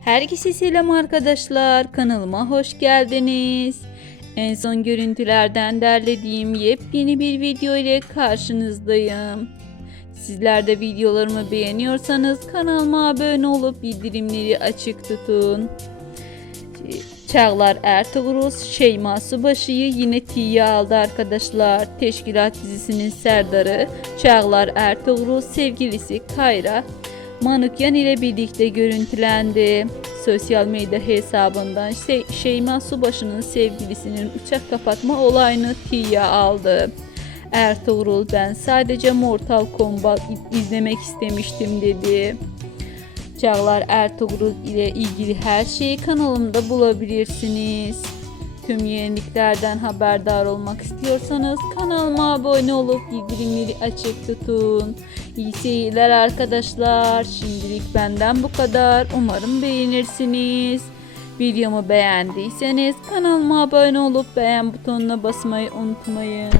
Herkese selam arkadaşlar. Kanalıma hoş geldiniz. En son görüntülerden derlediğim yepyeni bir video ile karşınızdayım. Sizler de videolarımı beğeniyorsanız kanalıma abone olup bildirimleri açık tutun. Çağlar Ertuğrul Şeyma Subaşı'yı yine tiye aldı arkadaşlar. Teşkilat dizisinin serdarı Çağlar Ertuğrul sevgilisi Kayra Manukyan ile birlikte görüntülendi. Sosyal medya hesabından Şey- Şeyma Subaşı'nın sevgilisinin uçak kapatma olayını tiye aldı. Ertuğrul ben sadece Mortal Kombat izlemek istemiştim dedi. Çağlar Ertuğrul ile ilgili her şeyi kanalımda bulabilirsiniz. Tüm yeniliklerden haberdar olmak istiyorsanız kanalıma abone olup bildirimleri açık tutun. İyi seyirler arkadaşlar. Şimdilik benden bu kadar. Umarım beğenirsiniz. Videomu beğendiyseniz kanalıma abone olup beğen butonuna basmayı unutmayın.